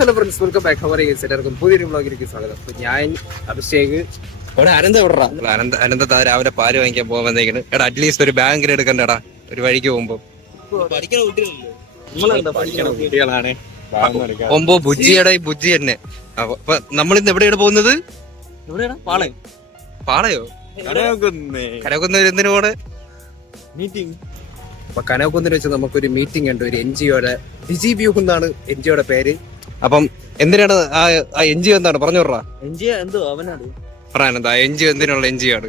Hello friends, welcome back. എല്ലാവർക്കും പുതിയൊരു വ്ളോഗിലേക്ക് സ്വാഗതം. അപ്പൊ ഞാൻ അഭിഷേക് ഇവിടെ അനന്ത വിടറാ. അനന്ത രാവിലെ പാല് വാങ്ങിക്കാൻ പോകാൻ വന്നേക്കണ്. എടാ അറ്റ്ലീസ്റ്റ് ഒരു ബാങ്ക് എടുക്കണ്ടടാ ഒരു വഴിക്ക് പോകുമ്പോ. കുട്ടികളാണ് പോകുമ്പോ ബുജ്ജിയുടെ ബുജ്ജി തന്നെ. അപ്പൊ നമ്മളിന്ന് എവിടെയാണ് പോകുന്നത്? പാളയോ? കനകുന്ന് എന്തിനു പോണെ? മീറ്റിംഗ്. അപ്പൊ കനകുന്നിൽ വെച്ച് നമുക്കൊരു മീറ്റിംഗ് ഉണ്ട്. ഒരു NGOയുടെ ഡിജിവ്യൂ എന്നാണ് NGOയുടെ പേര്. അപ്പം എന്തിനാണ് ആ NGO എന്താണ് പറഞ്ഞു വിടറാ. പറയാനെന്താ NGO എന്തിനുള്ള NGO ആണ്?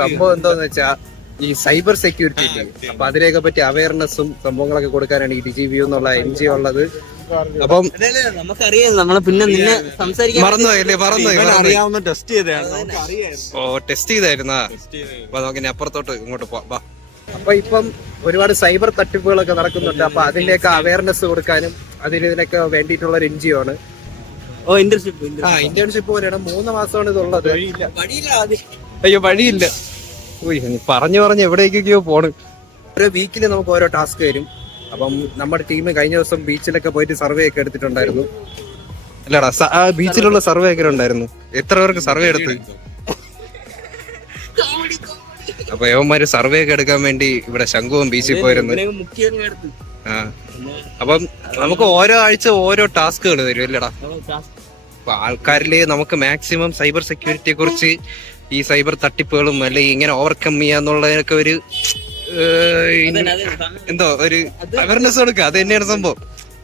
സംഭവം എന്താന്ന് വെച്ചാ ഈ സൈബർ സെക്യൂരിറ്റി ഇല്ലേ, അപ്പൊ അതിനെയൊക്കെ പറ്റി അവയർനെസ്സും സംഭവങ്ങളൊക്കെ കൊടുക്കാനാണ് ഈ ഡിജിവ്യൂ എന്നുള്ള NGO ഉള്ളത്. അപ്പം നമുക്കറിയാം, നമ്മളെ പിന്നെ നിന്നെ സംസാരിക്കാൻ മറന്നുപോയല്ലേ? ടെസ്റ്റ് ചെയ്തായിരുന്നാ? അപ്പൊ നമുക്ക് അപ്പുറത്തോട്ട് ഇങ്ങോട്ട് പോവാം. അപ്പൊ ഇപ്പം ഒരുപാട് സൈബർ തട്ടിപ്പുകളൊക്കെ നടക്കുന്നുണ്ട്. അപ്പൊ അതിന്റെയൊക്കെ അവയർനെസ് കൊടുക്കാനും ഇതിനൊക്കെ വേണ്ടിയിട്ടുള്ള ഒരു NGO ആണ്. ഇന്റേൺഷിപ്പ് പോലെയാണ്. 3 മാസമാണ് ഇതുള്ളത്. അയ്യോ വഴിയില്ല. പറഞ്ഞു എവിടേക്കൊക്കെയോ പോണ്. ഓരോ വീക്കില് നമുക്ക് ഓരോ ടാസ്ക് വരും. അപ്പം നമ്മുടെ ടീം കഴിഞ്ഞ ദിവസം ബീച്ചിലൊക്കെ പോയിട്ട് സർവേ ഒക്കെ എടുത്തിട്ടുണ്ടായിരുന്നു. അല്ലടാ, ബീച്ചിലുള്ള സർവേ ഒക്കെ ഉണ്ടായിരുന്നു. എത്ര പേർക്ക് സർവേ എടുത്ത്? അപ്പൊ യവന്മാര് സർവേ ഒക്കെ എടുക്കാൻ വേണ്ടി ഇവിടെ ശംഖുവും ബീച്ചിൽ പോയിരുന്നു. അപ്പം നമുക്ക് ഓരോ ആഴ്ച ഓരോ ടാസ്കുകൾ തരും അല്ലടാ. അപ്പൊ ആൾക്കാരില് നമുക്ക് മാക്സിമം സൈബർ സെക്യൂരിറ്റിയെ കുറിച്ച്, ഈ സൈബർ തട്ടിപ്പുകളും അല്ലെങ്കിൽ ഇങ്ങനെ ഓവർകം ചെയ്യാന്നുള്ളതിനൊക്കെ ഒരു എന്തോ ഒരു അവയർനെസ് കൊടുക്കുക. അത് തന്നെയാണ് സംഭവം.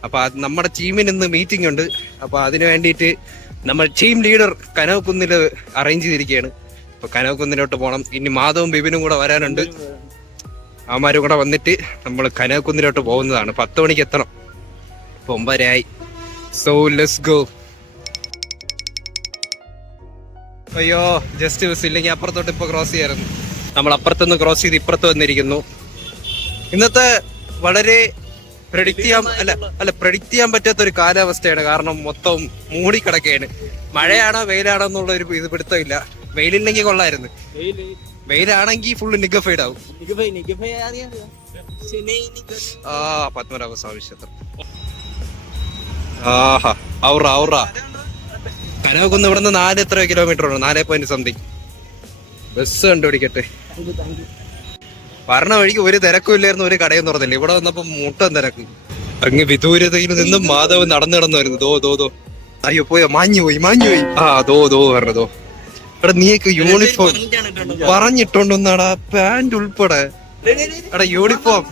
അപ്പൊ നമ്മുടെ ടീമിന് ഇന്ന് മീറ്റിംഗ് ഉണ്ട്. അപ്പൊ അതിനു വേണ്ടിയിട്ട് നമ്മൾ ടീം ലീഡർ കനകുന്നില് അറേഞ്ച് ചെയ്തിരിക്കുകയാണ്. അപ്പൊ കനകുന്നിലോട്ട് പോകണം. ഇനി മാധവും ബിബിനും കൂടെ വരാനുണ്ട്. അവന്മാരും കൂടെ വന്നിട്ട് നമ്മൾ കനകുന്നിലോട്ട് പോകുന്നതാണ്. 10 മണിക്ക് എത്തണം. ഇപ്പൊ 9:30 സോ ലെറ്റ്സ് ഗോ. അയ്യോ ജസ്റ്റ് മിസ്, ഇല്ലെങ്കിൽ അപ്പുറത്തോട്ട് ഇപ്പൊ ക്രോസ് ചെയ്യായിരുന്നു. നമ്മൾ അപ്പുറത്തുനിന്ന് ക്രോസ് ചെയ്ത് ഇപ്പുറത്ത് വന്നിരിക്കുന്നു. ഇന്നത്തെ വളരെ പ്രഡിക്റ്റ് ചെയ്യാൻ പറ്റാത്ത ഒരു കാലാവസ്ഥയാണ്. കാരണം മൊത്തം മൂടിക്കിടക്കുകയാണ്. മഴയാണോ വെയിലാണോ എന്നുള്ള ഒരു ഇത് പിടുത്തമില്ല. വെയിലില്ലെങ്കിൽ കൊള്ളായിരുന്നു. വെയിലാണെങ്കിൽ ഫുള്ള് നിഗഫൈഡ് ആവും. പത്മനാഭ സ്വാമി ക്ഷേത്രം. ആഹാ ഔറ കനകുന്ന് ഇവിടുന്ന് 4 എത്ര കിലോമീറ്റർ ഉണ്ട്? 4 സംതിങ്. ബസ് കണ്ടുപിടിക്കട്ടെ. പറഞ്ഞ വഴിക്ക് ഒരു തിരക്കും ഇല്ലായിരുന്നു. ഒരു കടയും തുറന്നില്ല. ഇവിടെ വന്നപ്പോ മുട്ടൻ തിരക്ക്. അങ്ങ് വിദൂരതയിൽ നിന്നും മാധവ് നടന്നു വരുന്നു. ദോ അയ്യോ മാഞ്ഞു പോയി. ദോ പറഞ്ഞതോ. ഇവിടെ നീയൊക്കെ യൂണിഫോം പറഞ്ഞിട്ടുണ്ടെന്നാടാ, പാന്റ് ഉൾപ്പെടെ. എടാ യൂണിഫോം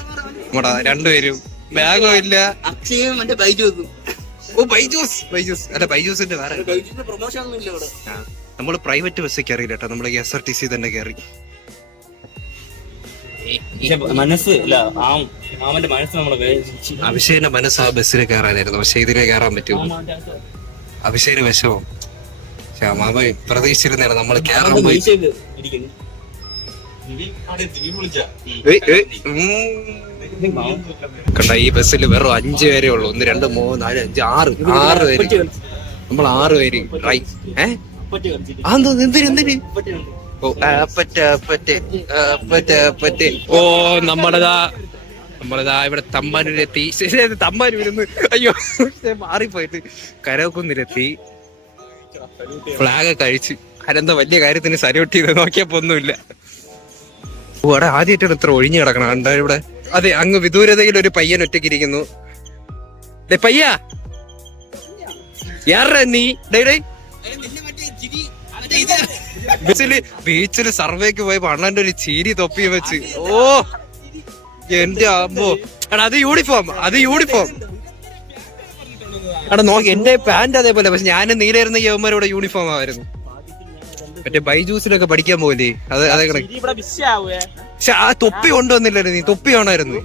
നമ്മടാ രണ്ടുപേരും. ബാഗോ ഇല്ല. അല്ല ബൈജൂസിന്റെ വേറെ. നമ്മള് പ്രൈവറ്റ് ബസ് കയറിയില്ല കേട്ടോ. നമ്മള് SRTC തന്നെ കയറി. അഭിഷേകിന്റെ മനസ്സ് ആ ബസ്സിൽ കയറാനായിരുന്നു. പക്ഷെ ഇതിലെ കയറാൻ പറ്റുമോ? അഭിഷേകിന് വിഷമം. മാമ പ്രതീക്ഷിച്ചിരുന്നാണ് നമ്മൾ കയറാൻ പോയി. കണ്ട, ഈ ബസ്സിൽ വെറും 5 പേരേ ഉള്ളൂ. 1 2 3 4 5 6 പേര്. നമ്മൾ 6 പേര്. എന്തിന്? ഓ നമ്മളിതാ ഇവിടെ തമ്പാനൂരെത്തി. തമ്പാനൂരിന്ന് അയ്യോ മാറിപ്പോയിട്ട് കനകുന്നിലെത്തി. ഫ്ലാഗ് കഴിച്ച് അനന്ത വലിയ കാര്യത്തിന് സല്യൂട്ട് ചെയ്ത് നോക്കിയപ്പോ ഒന്നുമില്ല. അവിടെ ആദ്യമായിട്ടാണ് ഇത്ര ഒഴിഞ്ഞു കിടക്കണം. എന്താ ഇവിടെ? അതെ, അങ്ങ് വിദൂരതയിൽ ഒരു പയ്യൻ ഒറ്റയ്ക്കിരിക്കുന്നു. പയ്യാ യാറാ നീ? ബീച്ചില് സർവേക്ക് പോയപ്പോ അണ്ണന്റെ ഒരു ചിരി തൊപ്പി വെച്ച്. ഓ എന്റെ അമ്മോ. എടാ അത് യൂണിഫോം എടാ നോക്കി. എന്റെ പാന്റ് അതേപോലെ. പക്ഷെ ഞാൻ നീലായിരുന്ന യവന്മാരുടെ യൂണിഫോം ആയിരുന്നു. മറ്റേ ബൈജൂസിലൊക്കെ പഠിക്കാൻ പോലെ. അതേ പക്ഷെ ആ തൊപ്പി കൊണ്ടുവന്നില്ലായിരുന്നു. നീ തൊപ്പി വേണമായിരുന്നു.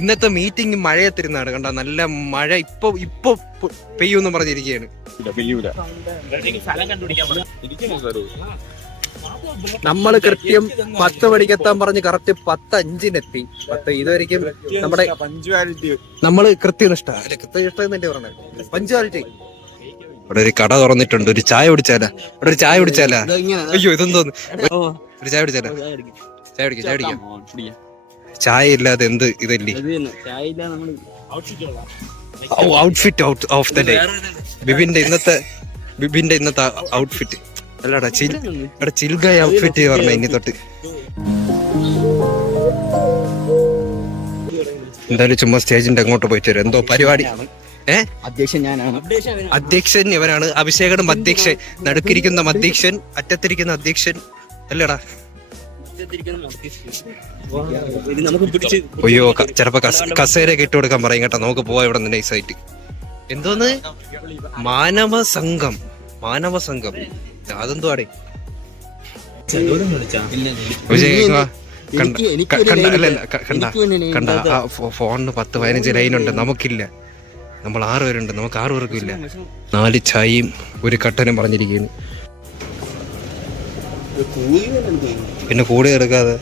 ഇന്നത്തെ മീറ്റിംഗ് മഴയത്തിരുന്നാണ്. കണ്ട, നല്ല മഴ ഇപ്പൊ പെയ്യൂന്ന് പറഞ്ഞിരിക്കുകയാണ്. നമ്മള് കൃത്യം 10 മണിക്ക് എത്താൻ പറഞ്ഞ് കറക്റ്റ് 10:05 ഇതുവരെയ്ക്കും നമ്മുടെ നമ്മള് കൃത്യനിഷ്ഠ തന്നെ പറഞ്ഞത്. പഞ്ച്വാലിറ്റി. ഇവിടെ ഒരു കട തുറന്നിട്ടുണ്ട്. ഒരു ചായ കുടിച്ചാലാ? അയ്യോ ഇതെന്തോന്ന്. ഒരു ചായ കുടിച്ചാലാ? ചായ കുടിക്കാം. ചായ ഇല്ലാതെ എന്ത് ഇതല്ലേ. Outfit of the day. ബിബിന്റെ ഇന്നത്തെ ഔട്ട്ഫിറ്റ് അല്ലടാ ചിൽഗായ ഔട്ട്ഫിറ്റ് പറഞ്ഞ ഇനി തൊട്ട്. എന്തായാലും ചുമ്മാ സ്റ്റേജിന്റെ അങ്ങോട്ട് പോയിട്ട് വരും. എന്തോ പരിപാടി. അധ്യക്ഷൻ ഇവരാണ്. അഭിഷേകനും അധ്യക്ഷൻ, നടുക്കിരിക്കുന്ന അധ്യക്ഷൻ, അറ്റത്തിരിക്കുന്ന അധ്യക്ഷൻ അല്ലടാ. അയ്യോ ചിലപ്പോ കസേരയൊക്കെ ഇട്ട് കൊടുക്കാൻ പറയും കേട്ടോ. നമുക്ക് പോവാ ഇവിടെ നിന്ന് നൈസായിട്ട്. എന്തോന്ന് മാനവ സംഘം അതെന്തോ ആടേ. കണ്ട ഫോണിന് 10-15 ലൈനുണ്ട്, നമുക്കില്ല. നമ്മൾ 6 പേരുണ്ട്, നമുക്ക് 6 പേർക്കും ഇല്ല. 4 ചായയും 1 കട്ടനും പറഞ്ഞിരിക്കുന്നു. പിന്നെ കൂടി എടുക്കാതെ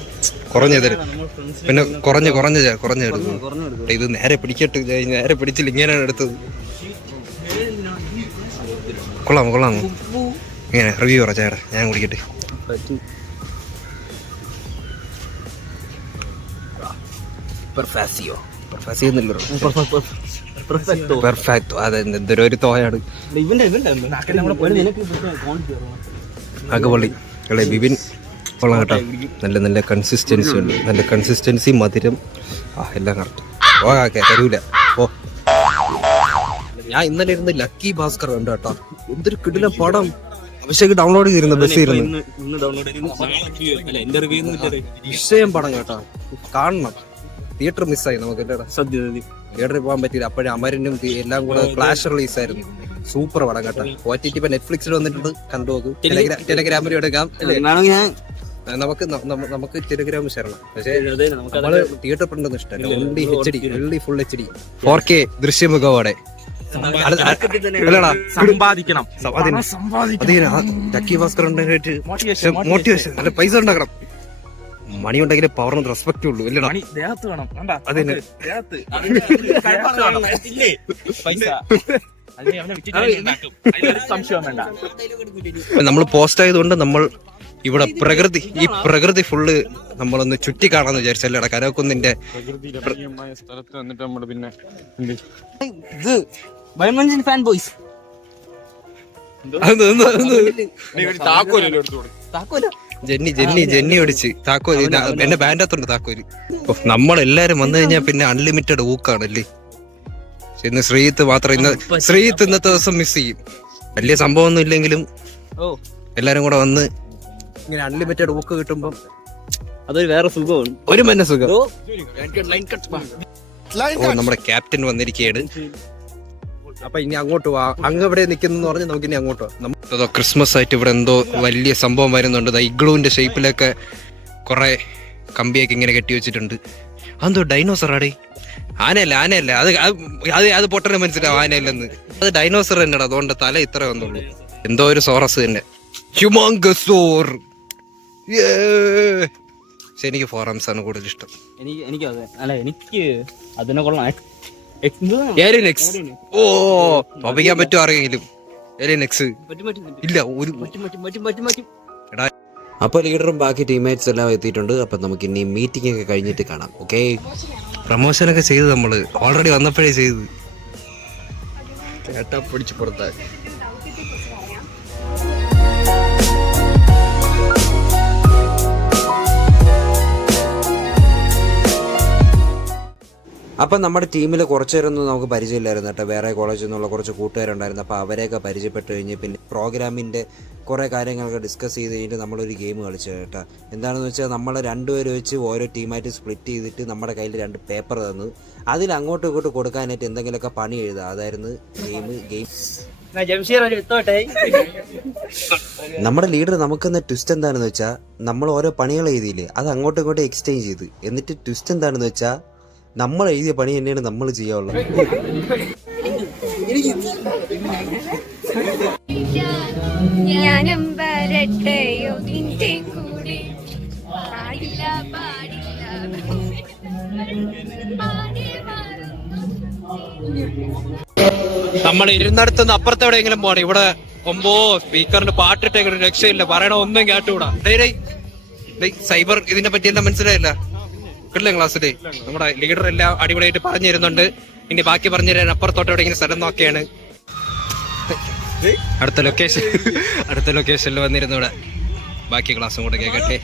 കുറഞ്ഞത് പിന്നെ കുറഞ്ഞ ഇത് നേരെ പിടിച്ചില്ല, ഇങ്ങനെയാണ് എടുത്തത്. കൊള്ളാമോ ഇങ്ങനെ റിവ്യൂ പറ ചേട്ടാ, ഞാൻ കുടിക്കട്ടെ. അതെന്തൊരു ഒരു തോയാണ്. അകപള്ളി ബിബിൻ കൊള്ളാം കേട്ടോ. നല്ല കൺസിസ്റ്റൻസി ഉണ്ട്, നല്ല കൺസിസ്റ്റൻസി, മധുരം, എല്ലാം കറക്റ്റ്. തരൂല. ഓ ഞാൻ ഇന്നലെ ഇരുന്ന് ലക്കി ഭാസ്കർ ഉണ്ട് കേട്ടോ. എന്തൊരു കിടില പടം. അഭിഷേക് ഡൗൺലോഡ് ചെയ്തിരുന്നു ബസ്സിൽ ഇരുന്ന്. വിഷയം പടം കേട്ടോ, കാണണം. തിയേറ്റർ മിസ്സായി നമുക്ക്. തിയേറ്ററിൽ പോകാൻ പറ്റിയില്ല. അപ്പോഴും അമരനും എല്ലാം കൂടെ ഫ്ലാഷ് റിലീസ് ആയിരുന്നു. സൂപ്പർ പടം കേട്ടോ. OTT ഇപ്പൊ നെറ്റ്ഫ്ലിക്സിൽ വന്നിട്ടുണ്ട്, കണ്ടു നോക്കും. ടെലഗ്രാമിലും എടുക്കാം. നമുക്ക് ടെലഗ്രാം ശരണം. പക്ഷേ നമ്മള് തിയേറ്റർ പ്രിന്റൊന്നും ഇഷ്ടമല്ല. only full HD 4K ദൃശ്യമുഖോടെ സമ്പാദിക്കണം. ലക്കി ഭാസ്കർ മോട്ടിവേഷൻ, നല്ല പൈസ ഉണ്ടാക്കണം. മണി ഉണ്ടെങ്കിലേ പവറിന് റെസ്പെക്ട് ഉള്ളൂ. ഇല്ലടാ നമ്മൾ പോസ്റ്റ് ആയതുകൊണ്ട് നമ്മൾ ഇവിടെ പ്രകൃതി ഫുള്ള് നമ്മളൊന്ന് ചുറ്റി കാണാന്ന് വിചാരിച്ചല്ലേടാ. കനകക്കുന്നിന്റെ സ്ഥലത്ത് വന്നിട്ട് നമ്മള് പിന്നെ ജെന്നി ഒടിച്ച് താക്കോല് എന്റെ ബാൻഡത്തുണ്ട് താക്കോല്. നമ്മളെല്ലാരും വന്നു കഴിഞ്ഞാൽ പിന്നെ അൺലിമിറ്റഡ് ഊക്കാണല്ലേ. ഇന്ന് ശ്രീത്ത് ഇന്നത്തെ ദിവസം മിസ് ചെയ്യും. വലിയ സംഭവം ഒന്നും ഇല്ലെങ്കിലും എല്ലാരും കൂടെ വന്ന് ഇങ്ങനെ അൺലിമിറ്റഡ് ഊക്ക് കിട്ടുമ്പം അതൊരു വേറെ സുഖമാണ്, ഒരു മന സുഖം. നമ്മുടെ ക്യാപ്റ്റൻ വന്നിരിക്കുകയാണ്. അപ്പൊ ഇനി അങ്ങോട്ട് പോവാ. അങ്ങ് ഇവിടെ നിൽക്കുന്നു പറഞ്ഞ് നമുക്ക് ഇനി അങ്ങോട്ട് പോവാം. ക്രിസ്മസ് ആയിട്ട് ഇവിടെ എന്തോ വലിയ സംഭവം വരുന്നുണ്ട്. ഇഗ്ലൂവിന്റെ ഷേപ്പിലൊക്കെ കുറെ കമ്പിയൊക്കെ ഇങ്ങനെ കെട്ടി വെച്ചിട്ടുണ്ട്. അതെന്തോ ഡൈനോസർ ആടേ. ആനയല്ല അത് പൊട്ടനെ മനസ്സിലാവും ആനയല്ലെന്ന്. അത് ഡൈനോസർ തന്നെയാണ്. അതുകൊണ്ട് തല ഇത്ര വന്നുള്ളൂ. എന്തോ ഒരു സോറസ് തന്നെ, ഹ്യൂമാങ്കസോർ. പക്ഷെ എനിക്ക് ഫോറംസ് ആണ് കൂടുതൽ ഇഷ്ടം. എനിക്ക് അതിനെ കൊള്ളാം. ഓ തോപ്പിക്കാൻ പറ്റും ആരെങ്കിലും. ഇല്ല ഒരു. അപ്പോൾ ലീഡറും ബാക്കി ടീംമേറ്റ്സ് എല്ലാം എത്തിയിട്ടുണ്ട്. അപ്പൊ നമുക്ക് ഇനി മീറ്റിംഗ് ഒക്കെ കഴിഞ്ഞിട്ട് കാണാം. ഓക്കെ, പ്രമോഷനൊക്കെ ചെയ്ത് നമ്മള് ഓൾറെഡി വന്നപ്പോഴേ ചെയ്ത് ചേട്ടാ പിടിച്ച് പുറത്താക്കി. അപ്പം നമ്മുടെ ടീമിൽ കുറച്ച് പേരൊന്നും നമുക്ക് പരിചയമില്ലായിരുന്നു കേട്ടോ. വേറെ കോളേജിൽ നിന്നുള്ള കുറച്ച് കൂട്ടുകാരുണ്ടായിരുന്നു. അപ്പോൾ അവരെയൊക്കെ പരിചയപ്പെട്ട് കഴിഞ്ഞ് പിന്നെ പ്രോഗ്രാമിൻ്റെ കുറേ കാര്യങ്ങളൊക്കെ ഡിസ്കസ് ചെയ്ത് കഴിഞ്ഞിട്ട് നമ്മളൊരു ഗെയിം കളിച്ചു കേട്ടോ. എന്താണെന്ന് വെച്ചാൽ നമ്മൾ 2 പേര് വെച്ച് ഓരോ ടീമായിട്ട് സ്പ്ലിറ്റ് ചെയ്തിട്ട് നമ്മുടെ കയ്യിൽ 2 പേപ്പർ തന്നു. അതിൽ അങ്ങോട്ടും ഇങ്ങോട്ടും കൊടുക്കാനായിട്ട് എന്തെങ്കിലുമൊക്കെ പണി എഴുതുക. അതായിരുന്നു ഗെയിം. നമ്മുടെ ലീഡർ നമുക്കെന്ന ട്വിസ്റ്റ് എന്താണെന്ന് വെച്ചാൽ നമ്മൾ ഓരോ പണികൾ എഴുതിയില്ലേ, അത് അങ്ങോട്ടും ഇങ്ങോട്ടും എക്സ്ചേഞ്ച് ചെയ്ത്. എന്നിട്ട് ട്വിസ്റ്റ് എന്താണെന്ന് വെച്ചാൽ നമ്മൾ എഴുതിയ പണി തന്നെയാണ് നമ്മൾ ചെയ്യാനുള്ളത്. നമ്മൾ ഇരുന്നിടത്തുനിന്ന് അപ്പുറത്ത് എവിടെയെങ്കിലും പോകണം. ഇവിടെ സ്പീക്കറിന്റെ പാട്ടിട്ടേക്കൊരു രക്ഷയില്ല. പറയണ ഒന്നും കേട്ടുകൂടാ. സൈബർ ഇതിനെ പറ്റിയെല്ലാം മനസ്സിലായില്ല. കിട്ടില്ല ക്ലാസ്സില് നമ്മുടെ ലീഡർ എല്ലാം അടിപൊളിയായിട്ട് പറഞ്ഞു തരുന്നുണ്ട്. ഇനി ബാക്കി പറഞ്ഞു തരാൻ അപ്പുറത്തോട്ട് എവിടെയെങ്കിലും സ്ഥലം നോക്കിയാണ് അടുത്ത ലൊക്കേഷനിൽ വന്നിരുന്നു ഇവിടെ ബാക്കി ക്ലാസ്സും കൂടെ കേൾക്കട്ടെ.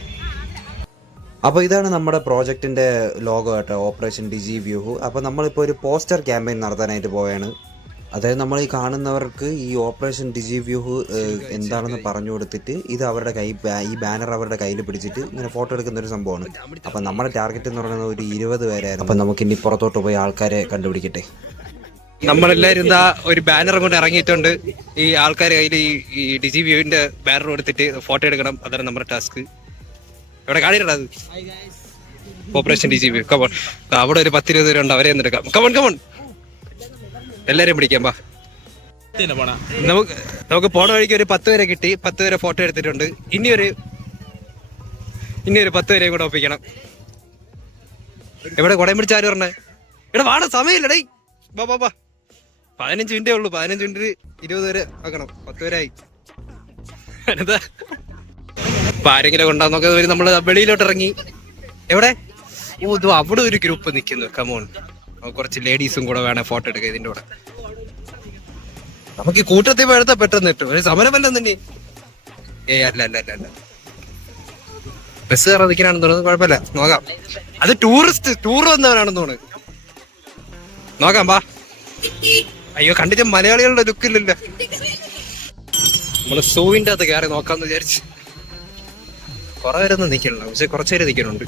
അപ്പോൾ ഇതാണ് നമ്മുടെ പ്രോജക്റ്റിൻ്റെ ലോഗോ കേട്ടോ, ഓപ്പറേഷൻ ഡിജി വ്യൂഹു. അപ്പോൾ നമ്മളിപ്പോൾ ഒരു പോസ്റ്റർ ക്യാമ്പയിൻ നടത്താനായിട്ട് പോവുകയാണ്. അതായത് നമ്മൾ ഈ കാണുന്നവർക്ക് ഈ ഓപ്പറേഷൻ ഡിജി വ്യൂഹു എന്താണെന്ന് പറഞ്ഞു കൊടുത്തിട്ട് ഇത് അവരുടെ ഈ ബാനർ അവരുടെ കയ്യിൽ പിടിച്ചിട്ട് ഇങ്ങനെ ഫോട്ടോ എടുക്കുന്ന ഒരു സംഭവമാണ്. അപ്പം നമ്മുടെ ടാർഗറ്റ് എന്ന് പറയുന്നത് ഒരു 20 പേരായിരുന്നു. അപ്പം നമുക്ക് ഇനി പുറത്തോട്ട് പോയി ആൾക്കാരെ കണ്ടുപിടിക്കട്ടെ. നമ്മളെല്ലാരും എന്താ ഒരു ബാനർ കൊണ്ട് ഇറങ്ങിയിട്ടുണ്ട്. ഈ ആൾക്കാർ കയ്യിൽ ഈ ഡിജി വ്യൂവിന്റെ ബാനർ കൊടുത്തിട്ട് ഫോട്ടോ എടുക്കണം. അതാണ് നമ്മുടെ ടാസ്ക്. ഇവിടെ കാണിയിട്ടുണ്ട് അത് ഓപ്പറേഷൻ ഡിജി വ്യൂ. കമോൺ, അവിടെ ഒരു 10-20 പേരുണ്ട്, അവരെ എടുക്കാം. കമോൺ എല്ലാരെയും പിടിക്കാം. പാ നമുക്ക് പോണ വഴിക്ക് ഒരു 10 പേരെ കിട്ടി. 10 പേരെ ഫോട്ടോ എടുത്തിട്ടുണ്ട്. ഇനി ഒരു 10 പേരെയും കൂടെ ഒപ്പിക്കണം. എവിടെ കുടയും പിടിച്ച് ആര് പറഞ്ഞേ? ഇവിടെ വാട സമയമില്ലടേ. ബാ 15 മിനിറ്റേ ഉള്ളൂ. 15 മിനിറ്റ് 20 പേര് ആക്കണം. 10 പേരായി. അപ്പൊ ആരെങ്കിലും കൊണ്ടാന്ന് നോക്കാൻ നമ്മള് വെളിയിലോട്ട് ഇറങ്ങി. എവിടെ? അവിടെ ഒരു ഗ്രൂപ്പ് നിൽക്കുന്നു. കമോൺ, കുറച്ച് ലേഡീസും കൂടെ വേണേ ഫോട്ടോ എടുക്കുക ഇതിന്റെ കൂടെ. നമുക്ക് ഈ കൂട്ടത്തിൽ പഴുത്ത പെട്ടെന്ന് കിട്ടും. ഒരു സമരമല്ല തന്നെ. അല്ല ബസ് കയറാൻ നിൽക്കാനാണെന്ന് തോന്നുന്നത്. കുഴപ്പമില്ല, നോക്കാം. അത് ടൂർ വന്നവരാണെന്ന് തോന്നുന്നു. നോക്കാം. പാ. അയ്യോ, കണ്ടിട്ട് മലയാളികളുടെ ലുക്കില്ലല്ലോ. നമ്മള് സൂവിന്റെ അകത്ത് കയറി നോക്കാന്ന് വിചാരിച്ചു. കുറെ പേരൊന്നും നിൽക്കണില്ല, പക്ഷെ കുറച്ചേര് നിൽക്കണുണ്ട്.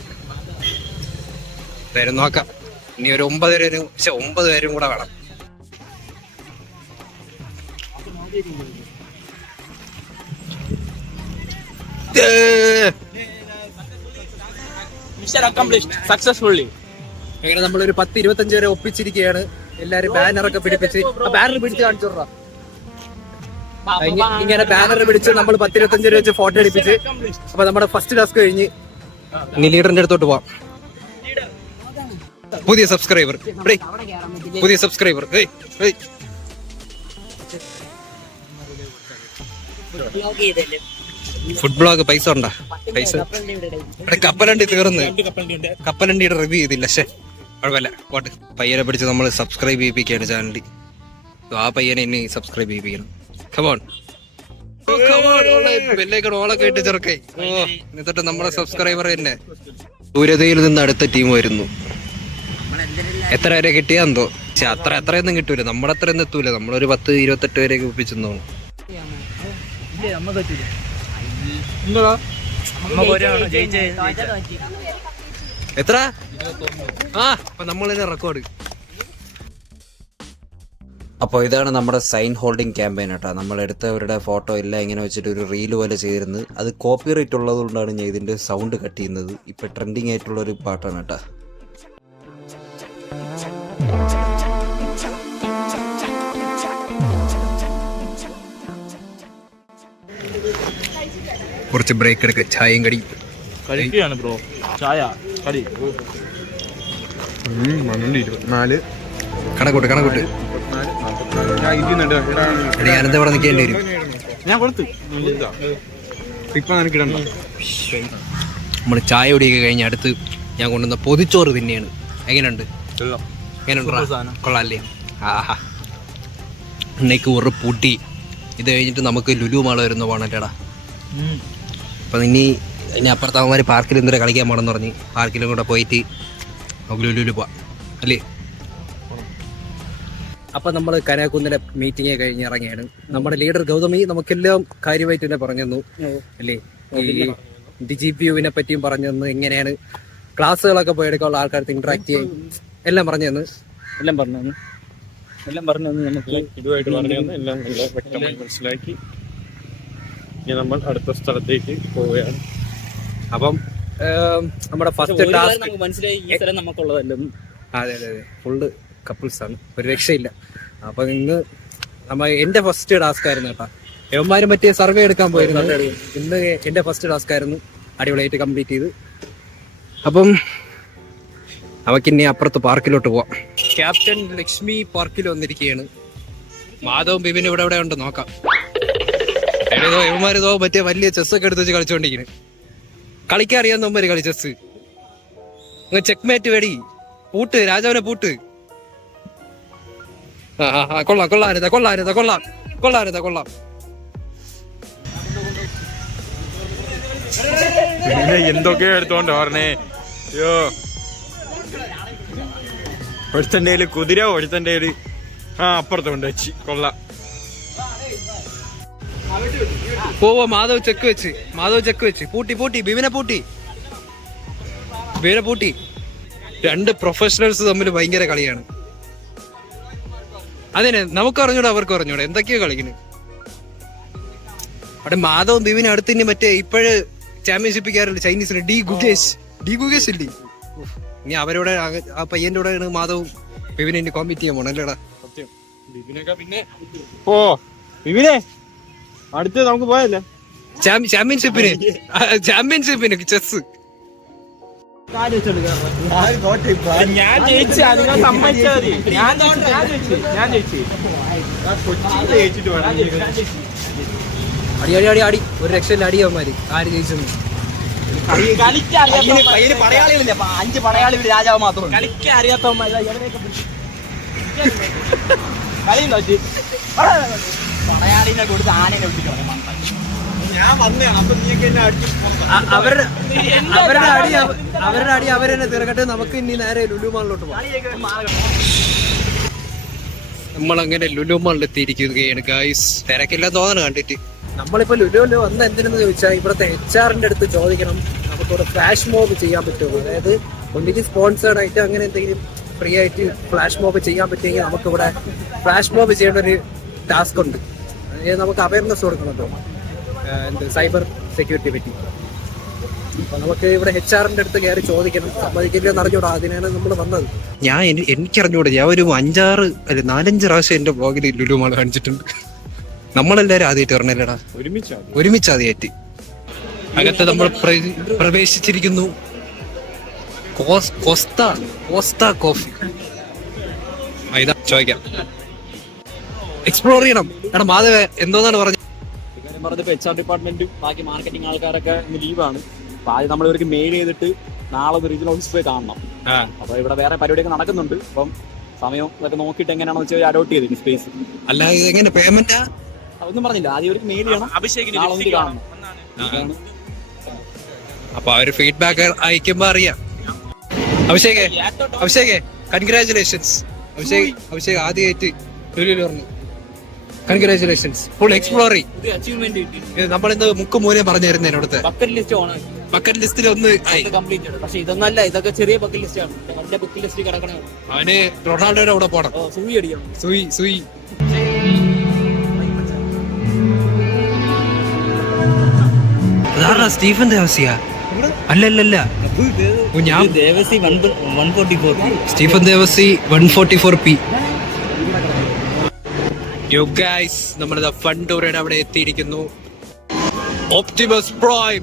പേരും നോക്കാം. ഇനി ഒരു 9 പേരും കൂടെ വേണം. അങ്ങനെ നമ്മളൊരു 10-25 പേരെ ഒപ്പിച്ചിരിക്കുകയാണ്. എല്ലാരും ബാനറൊക്കെ പിടിപ്പിച്ച് ബാനർ പിടിച്ച് കാണിച്ചോടാ. ഇങ്ങനെ ബാനർ പിടിച്ച് നമ്മൾ 10-25 പേര് വെച്ച് ഫോട്ടോ എടുപ്പിച്ച്. അപ്പൊ നമ്മുടെ ഫസ്റ്റ് ടാസ്ക് കഴിഞ്ഞ് ഇനി ലീഡറിന്റെ അടുത്തോട്ട് പോവാം. പുതിയ സബ്സ്ക്രൈബർ ഫുഡ് ബ്ലോഗ് പൈസ ഉണ്ടാ? പൈസ കപ്പലണ്ടി തീർന്ന്. കപ്പലണ്ടിയുടെ റിവ്യൂ ചെയ്തില്ല. പക്ഷെ കുഴപ്പമില്ല, പോട്ട്. പയ്യനെ പിടിച്ച് നമ്മൾ സബ്സ്ക്രൈബ് ചെയ്യിപ്പിക്കുകയാണ് ചാനലിൽ. ആ പയ്യനെ ഇനി സബ്സ്ക്രൈബ് ചെയ്യിപ്പിക്കണം. കമോൺ ഓളൊക്കെ ഇട്ട് ചെറുക്കേ. എന്നിട്ട് നമ്മുടെ സബ്സ്ക്രൈബർ തന്നെ. ദൂരതയിൽ നിന്ന് അടുത്ത ടീം വരുന്നു. എത്ര വരെ കിട്ടിയാന്തോ? പക്ഷെ അത്രയൊന്നും കിട്ടൂല. നമ്മുടെ അത്രയൊന്നും എത്തൂല. നമ്മളൊരു 10-28 പേരെയൊക്കെ ഒപ്പിച്ചെന്ന് തോന്നുന്നു. എത്ര? അപ്പൊ നമ്മളിത് റെക്കോർഡ്. അപ്പോൾ ഇതാണ് നമ്മുടെ സൈൻ ഹോൾഡിംഗ് ക്യാമ്പയിൻ കേട്ടോ. നമ്മളെടുത്തവരുടെ ഫോട്ടോ എല്ലാം ഇങ്ങനെ വെച്ചിട്ട് ഒരു റീല് പോലെ ചെയ്തിരുന്നത്. അത് കോപ്പി റൈറ്റ് ഉള്ളത് കൊണ്ടാണ് ഞാൻ ഇതിൻ്റെ സൗണ്ട് കട്ട് ചെയ്യുന്നത്. ഇപ്പം ട്രെൻഡിങ് ആയിട്ടുള്ളൊരു പാട്ടാണ് കേട്ടോ. കുറച്ച് ബ്രേക്ക് എടുക്കുക. ചായയും കടി കഴിക്കുകയാണ് ബ്രോ. ചായ കടി 24 കണക്കൂട്ട്. ഞാനെന്താ ഇവിടെ നിൽക്കേണ്ടി വരും? ഞാൻ കൊടുത്തു. ഇപ്പൊ നമ്മള് ചായ കുടിയൊക്കെ കഴിഞ്ഞ് അടുത്ത് ഞാൻ കൊണ്ടുവന്ന പൊതിച്ചോറ് തന്നെയാണ്. എങ്ങനെയുണ്ട്? കൊള്ളാല്ലേ? ആഹാ, ഇന്നേക്ക് ഒരു പൂട്ടി. ഇത് കഴിഞ്ഞിട്ട് നമുക്ക് ലുലു മാള് വരുന്ന പോകണല്ലേടാ. അപ്പം ഇനി അപ്പുറത്ത് അവന്മാർ പാർക്കിൽ എന്തൊരു കളിക്കാൻ പോകണമെന്ന് പറഞ്ഞ് പാർക്കിലും കൂടെ പോയിട്ട് നമുക്ക് ലുലുവിൽ പോവാം അല്ലേ? അപ്പം നമ്മൾ കനകക്കുന്നിലെ മീറ്റിംഗ് കഴിഞ്ഞ് ഇറങ്ങിയാണ്. നമ്മുടെ ലീഡർ ഗൗതമി നമുക്കെല്ലാം കാര്യമായിട്ട് തന്നെ പറഞ്ഞു തന്നു അല്ലേ? ഈ DGPUവിനെ പറ്റിയും പറഞ്ഞു തന്നു. എങ്ങനെയാണ് ക്ലാസ്സുകളൊക്കെ പോയെടുക്കാനുള്ള ആൾക്കാർക്ക് ഇന്ററാക്ട് ചെയ്യാൻ എല്ലാം പറഞ്ഞു തന്നു. എല്ലാം പറഞ്ഞു തന്നു. നമുക്ക് ഇതുമായിട്ട് പറഞ്ഞു തന്നു. എല്ലാം നല്ല വ്യക്തമായി മനസ്സിലാക്കി. ഇനി നമ്മൾ അടുത്ത സ്ഥലത്തേക്ക് പോവുകയാണ്. അപ്പം നമ്മുടെ ഫസ്റ്റ് ടാസ്ക് മനസ്സിലായി, ഈ സ്ഥലം നമുക്കുള്ളതല്ലെന്ന്. അതെ ഫുള്ള് കപ്പിൾസ് ആണ്, ഒരു രക്ഷയില്ല. അപ്പൊ ഇന്ന് എന്റെ ഫസ്റ്റ് ടാസ്ക് ആയിരുന്നു കേട്ടോ. യവന്മാരും മറ്റേ സർവേ എടുക്കാൻ പോയിരുന്നു. ഇന്ന് എന്റെ ഫസ്റ്റ് ടാസ്ക് ആയിരുന്നു. അടിപൊളിയായിട്ട് കംപ്ലീറ്റ് ചെയ്ത്. അപ്പം നമുക്കിനി അപ്പുറത്ത് പാർക്കിലോട്ട് പോവാം. ക്യാപ്റ്റൻ ലക്ഷ്മി പാർക്കിൽ വന്നിരിക്കുകയാണ്. മാധവും ബിബിനും ഇവിടെ ഉണ്ട്, നോക്കാം. യവന്മാരിതോ മറ്റേ വലിയ ചെസ്സൊക്കെ എടുത്ത് വെച്ച് കളിച്ചോണ്ടിരിക്കുന്നു. കളിക്കാൻ അറിയാവുന്നവന്മാര് കളി ചെസ്. ചെക്ക്മേറ്റ് വേടി പൂട്ട് രാജാവിനെ പൂട്ട്. കൊള്ളാം കൊള്ളാരുതാ കൊള്ളാരുതാ കൊള്ളാം കൊള്ളാരുതാ കൊള്ളാം. എന്തൊക്കെയോ എടുത്തോണ്ട് പറഞ്ഞേ. അയ്യോ, ഒരുത്തൻ്റെ കുതിര, ഒരുത്തൻ്റെ അപ്പുറത്തോണ്ട് വെച്ച്. കൊള്ളാം. പോവോ മാധവ് ചെക്ക് വെച്ച്, മാധവ് ചെക്ക് വെച്ച് പൂട്ടി പൂട്ടി ബിവിനെ പൂട്ടി, ബിവിനെ പൂട്ടി. രണ്ട് പ്രൊഫഷണൽസ് തമ്മിൽ ഭയങ്കര കളിയാണ്. അതിനെ നമുക്ക് അറിഞ്ഞൂടാ അവർക്ക് അറിഞ്ഞൂടാ എന്തൊക്കെയോ കളിക്കുന്നു അവിടെ. മാധവും ബിവിനും അടുത്ത് ഇനി മറ്റേ ഇപ്പോഴ് ചാമ്പ്യൻഷിപ്പ് കയറില്ല ചൈനീസിന് ഡി ഗുഗേഷ് ഇല്ലേ. ഇനി അവരോട് ആ പയ്യന്റെ കൂടെ മാധവും ബിവിനെ ഇനി കോമ്പീറ്റ് ചെയ്യാൻ പോണല്ലേടാ. പിന്നെ ഓ വിവിനെ അടുത്ത് നമുക്ക് പോയല്ലേ ചാമ്പ്യൻഷിപ്പിന് ചെസ്. ഞാൻ ജയിച്ചു, നിങ്ങൾ സമ്മതിച്ചാൽ മതി. ഞാൻ ജയിച്ചു. അടി അടി അടി അടി ഒരു രക്ഷയില്ല അടിയവന്മാര്. ആര് ജയിച്ചെന്ന് പടയാളികളില്ല, 5 പടയാളികൾ രാജാവ് മാത്രം കളിക്കാൻ അറിയാത്തവന്മാർ പടയാളിനെ കൊടുത്ത് ആനയെ വിട്ടിട്ട് ഞാൻ വന്നതാണ്. അപ്പൊ നീയൊക്കെ എന്നെ അവരുടെ അടി അവരെന്നെ തീർക്കട്ടെ. നമുക്ക് ഇനി നേരെ ലുലു മാളിലോട്ട് പോകാം. നമ്മളങ്ങനെ ലുലു മാളിൽ എത്തിയിരിക്കുകയാണ് ഗായ്സ്. തിരക്കില്ല തോന്നണം കണ്ടിട്ട്. നമ്മളിപ്പോ ലുലുവിൽ വന്ന എന്തിനെന്ന് ചോദിച്ചാൽ ഇവിടുത്തെ HR-ന്റെ അടുത്ത് ചോദിക്കണം നമുക്കിവിടെ ഫ്ലാഷ് മോബ് ചെയ്യാൻ പറ്റുമോ. അതായത് ഒന്നിക്ക് സ്പോൺസേർഡ് ആയിട്ട് അങ്ങനെ എന്തെങ്കിലും ഫ്രീ ആയിട്ട് ഫ്ലാഷ് മോബ് ചെയ്യാൻ പറ്റുമെങ്കിൽ നമുക്കിവിടെ ഫ്ലാഷ് മോബ് ചെയ്യേണ്ട ഒരു ടാസ്ക് ഉണ്ട്. അതായത് നമുക്ക് അവയർനെസ് കൊടുക്കണമല്ലോ സൈബർ സെക്യൂരിറ്റി പറ്റി. അപ്പൊ നമുക്ക് ഇവിടെ HR-ന്റെ അടുത്ത് കയറി ചോദിക്കണം, സമ്മതിക്കില്ലെന്ന് അറിഞ്ഞൂടാ. അതിനാണ് നമ്മൾ വന്നത്. എനിക്കറിഞ്ഞൂടാ. ഞാൻ ഒരു 4-5 പ്രാവശ്യം എന്റെ ബ്ലോഗിൽ ലുലു മാൾ കാണിച്ചിട്ടുണ്ട്. നമ്മളെല്ലാരും ആദ്യമായിട്ട് പറഞ്ഞല്ലടാ, ഒരുമിച്ച് ആദ്യമായിട്ട്. അകത്ത് നമ്മൾ പ്രവേശിച്ചിരിക്കുന്നു. കോസ്ത കോഫി ഇതാ ചോദിക്കാം, എക്സ്പ്ലോർ ചെയ്യണം. എടാ മാധവ എന്തോന്നാണ് പറഞ്ഞത്? പറഞ്ഞപ്പോ HR ഡിപ്പാർട്ട്മെന്റും ബാക്കി മാർക്കറ്റിംഗ് ആൾക്കാരൊക്കെ ഇന്ന് ലീവാണ്. അപ്പൊ ആദ്യം നമ്മൾ ഇവർക്ക് മെയിൽ ചെയ്തിട്ട് നാളെ റീജിയണൽ ഓഫീസിൽ പോയി കാണണം. അപ്പൊ ഇവിടെ വേറെ പരിപാടിയൊക്കെ നടക്കുന്നുണ്ട്. അപ്പം സമയം ഇതൊക്കെ നോക്കിയിട്ട് എങ്ങനെയാണെന്ന് വെച്ചാൽ അലോട്ട് ചെയ്തിട്ട് സ്പേസ്. അല്ല എങ്ങനെ പേയ്മെന്റ് അതൊന്നും പറഞ്ഞില്ല. ആദ്യം ഇവർക്ക് മെയിൽ ചെയ്യണം, നാളെ ഒന്ന് കാണണം. അപ്പൊ അവര് ഫീഡ്ബാക്ക് അയക്കുമ്പോ അറിയാം. അഭിഷേകേ കൺഗ്രാചുലേഷൻസ്. അഭിഷേക് ആദ്യമായിട്ട് ലുലുവിൽ പറഞ്ഞു. Congratulations, full exploring. നമ്മളിന്ന് മൂലം പറഞ്ഞായിരുന്നു എന്നോടത്തെ ബക്കറ്റ് ലിസ്റ്റിൽ ഒന്ന് പക്ഷെ ഇതൊന്നല്ല, ഇതൊക്കെ ചെറിയ ബക്കറ്റ് ലിസ്റ്റ് ആണ്. വലിയ ബക്കറ്റ് ലിസ്റ്റ് കിടക്കണേ. അവന് റൊണാൾഡോയുടെ അവിടെ പോണം. സൂയി അടിക്കണം. സൂയി സ്റ്റീഫൻ ദേവസിയാ? അല്ലല്ല, ഞാൻ ദേവസി 144. Stephen Devasi 144p. യോ ഗൈസ്, നമ്മുടെ ഫൺ ടൂറയുടെ അവിടെ എത്തിയിരിക്കുന്നു. Optimus prime.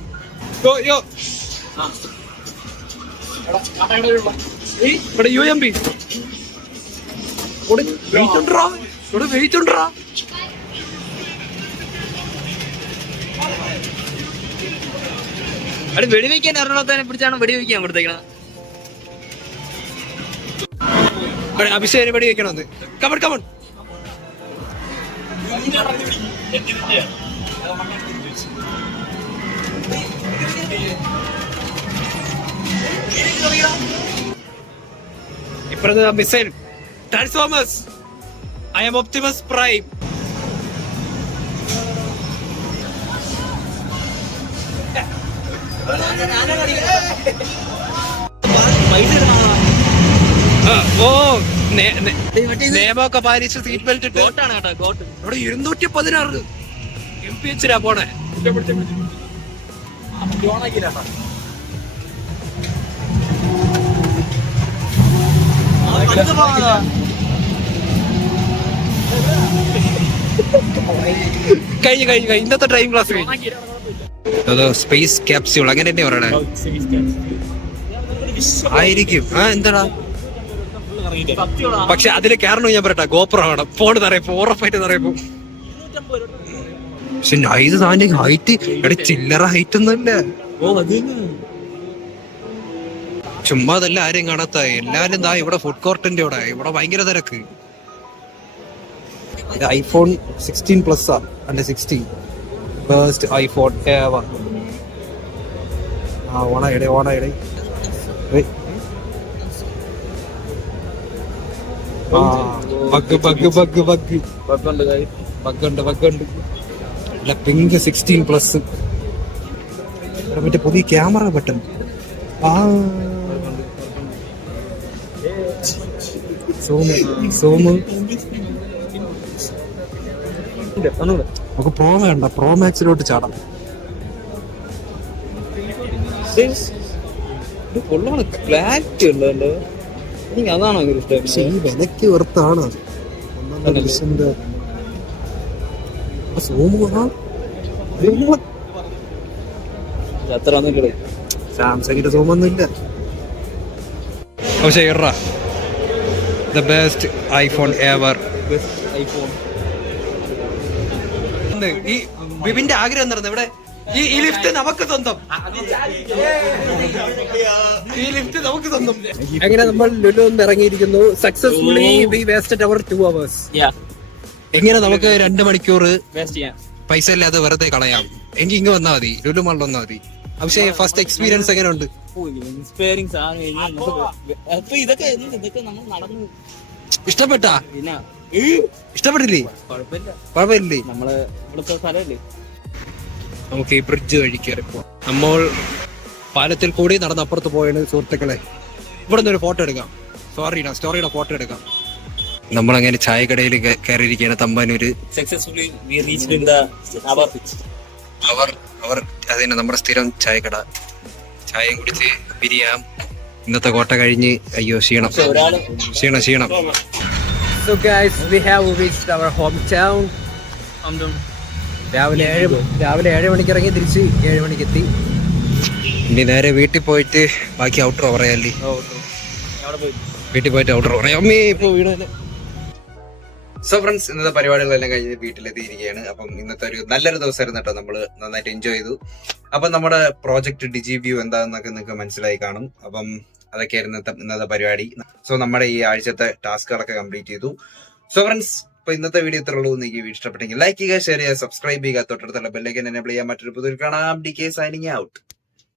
ഇവിടെ UMB വെയിറ്റ് ഉണ്ടോ? അവിടെ വെടിവെക്കാൻ എറണാകുളത്തിനെ പിടിച്ചാണ് വെടിവെക്കാൻ കൊടുത്തേക്കണത്. അഭിഷേക് വെടി വെക്കണമെന്ന്. കമൺ ഇപ്പഴത്തെ missile transformers. I am Optimus Prime. നിയമമൊക്കെ പാലിച്ച് സീറ്റ് ബെൽറ്റ് ഇട്ട് ഇവിടെ 216 MPH പോണേ. കഴിഞ്ഞു ഇന്നത്തെ ഡ്രൈവിംഗ് ക്ലാസ് കഴിഞ്ഞു. സ്പേസ് ക്യാപ്സ്യൂൾ അങ്ങനെ തന്നെ പറയണേ ആയിരിക്കും. എന്താടാ പക്ഷെ അതില് കാരണം ഞാൻ പറയട്ടെ, ഗോപ്രോ വേണം. ഫോണ് തറയപ്പോ ഉറപ്പായിട്ട് തറയപ്പോ. പക്ഷെ ഇത് താൻ്റെ ഹൈറ്റ് ഇവിടെ ചില്ലറ ഹൈറ്റ് ഒന്നുമില്ല. ചുമ്മാ അതല്ല ആരെയും കാണാത്ത എല്ലാരും ദാ ഇവിടെ ഫുഡ് കോർട്ടിന്റെ ഇവിടെ ഭയങ്കര തിരക്ക്. ഇത് ഐഫോൺ 16 പ്ലസ് അല്ലെ 16 ഫസ്റ്റ് ഐഫോൺ ഓണയുടെ ബഗ്ഗുണ്ട് പിങ്ക് 16 പ്ലസ് മറ്റേ പുതിയ ക്യാമറ ബട്ടൺ സോമ് നമുക്ക് പ്രോ വേണ്ട, പ്രോ മാക്സിലോട്ട് ചാടാം. ക്ലാരിറ്റി ഉണ്ടല്ലോ, എനിക്ക് അതാണോ ഇഷ്ടം. പക്ഷെ ഈ വിലക്ക് വെറുത്താണ് അത്ര സാംസങ്ങിന്റെ സോമൊന്നും ഇല്ല. പക്ഷേ ദ ബെസ്റ്റ് ഐഫോൺ എവർ. ഈ ബിബിന്റെ ആഗ്രഹം നടന്നു ഇവിടെ ഈ ലിഫ്റ്റ് നമുക്ക് സ്വന്തം, അങ്ങനെ നമ്മൾ ലുലു ഇറങ്ങിയിരിക്കുന്നു. സക്സസ്ഫുള്ളി വി വേസ്റ്റഡ് അവർ 2 hours. എങ്ങനെ നമുക്ക് 2 മണിക്കൂർ പൈസ ഇല്ലാതെ വെറുതെ കളയാം. എങ്കിൽ ഇങ്ങ് വന്നാൽ മതി, ലുലു മാളിൽ വന്നാൽ മതി. പക്ഷേ ഫസ്റ്റ് എക്സ്പീരിയൻസ് എങ്ങനെ ഉണ്ട്? ഇഷ്ടപ്പെട്ടാ? ഇഷ്ടപ്പെട്ടില്ലേ? കുഴപ്പമില്ലേ? നമുക്ക് ഈ ബ്രിഡ്ജ് വഴി കയറിപ്പോ നമ്മൾ പാലത്തിൽ കൂടി നടന്ന് അപ്പുറത്ത് പോയാണ് സുഹൃത്തുക്കളെ. ഇവിടെ നിന്ന് ഒരു ഫോട്ടോ എടുക്കാം, സ്റ്റോറിയുടെ ഫോട്ടോ എടുക്കാം. നമ്മളങ്ങനെ ചായക്കടയിൽ കയറിയിരിക്കുകയാണ് തമ്പാനൂര്. അവർ അതിന് നമ്മുടെ സ്ഥിരം ചായക്കട. ചായയും കുടിച്ച് പിരിയാം. ഇന്നത്തെ കോട്ട കഴിഞ്ഞ് അയ്യോ ക്ഷീണം. So guys, we have reached our hometown. രാവിലെ 7 മണിക്ക് ഇറങ്ങി തിരിച്ച് 7 മണിക്ക് എത്തി. ഇനി നേരെ വീട്ടിൽ പോയിട്ട് ബാക്കി ഔട്ടർ പറയാല്ലേ. വീട്ടിൽ പോയിട്ട് ഔട്ടർ പറയാം. അമ്മേ ഇപ്പൊ വീട്. സോ ഫ്രണ്ട്സ്, ഇന്നത്തെ പരിപാടികളെല്ലാം കഴിഞ്ഞ് വീട്ടിലെത്തിയിരിക്കുകയാണ്. അപ്പം ഇന്നത്തെ ഒരു നല്ലൊരു ദിവസമായിരുന്നു കേട്ടോ. നമ്മള് നന്നായിട്ട് എൻജോയ് ചെയ്തു. അപ്പം നമ്മുടെ പ്രോജക്റ്റ് ഡിജിവ്യൂ എന്താണെന്നൊക്കെ നിങ്ങൾക്ക് മനസ്സിലായി കാണും. അപ്പം അതൊക്കെയായിരുന്നു ഇന്നത്തെ പരിപാടി. സോ നമ്മുടെ ഈ ആഴ്ചത്തെ ടാസ്കുകളൊക്കെ കംപ്ലീറ്റ് ചെയ്തു. സോ ഫ്രണ്ട്സ്, ഇപ്പൊ ഇന്നത്തെ വീഡിയോ ഇത്ര ഉള്ളൂ. നിങ്ങൾക്ക് വീഡിയോ ഇഷ്ടപ്പെട്ടെങ്കിൽ ലൈക്ക് ചെയ്യുക, ഷെയർ ചെയ്യുക, സബ്സ്ക്രൈബ് ചെയ്യുക, തൊട്ടടുത്തുള്ള ബെല്ലൈക്കൻ എനേബിൾ ചെയ്യാൻ. മറ്റൊരു പുതിയ കാണാം. DK signing out.